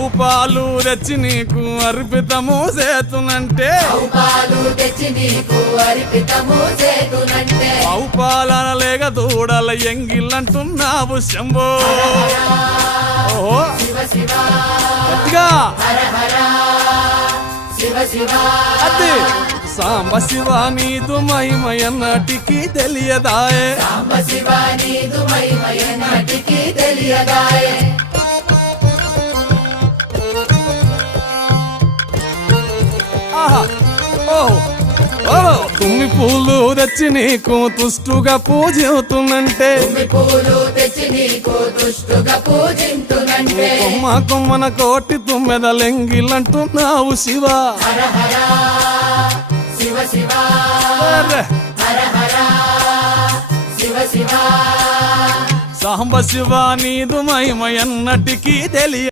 ఆవు పాలు తెచ్చి నీకు అర్పితము చేతునంటే ఆవు పాలన లేక దూడల ఎంగిల్లంటున్నావు శంభో ఓహో గట్టిగా అదే సాంబ శివ నీదు మహిమయన్నటికి తెలియదాయే తుమ్మి పూలు తెచ్చి నీకు తుష్టుగా పూజిస్తున్నంటే కొమ్మ కొమ్మన కోటి తుమ్మెదలెంగిలంటున్నావు శివ సాంబ శివ నీదు మహిమయన్నటికి తెలియ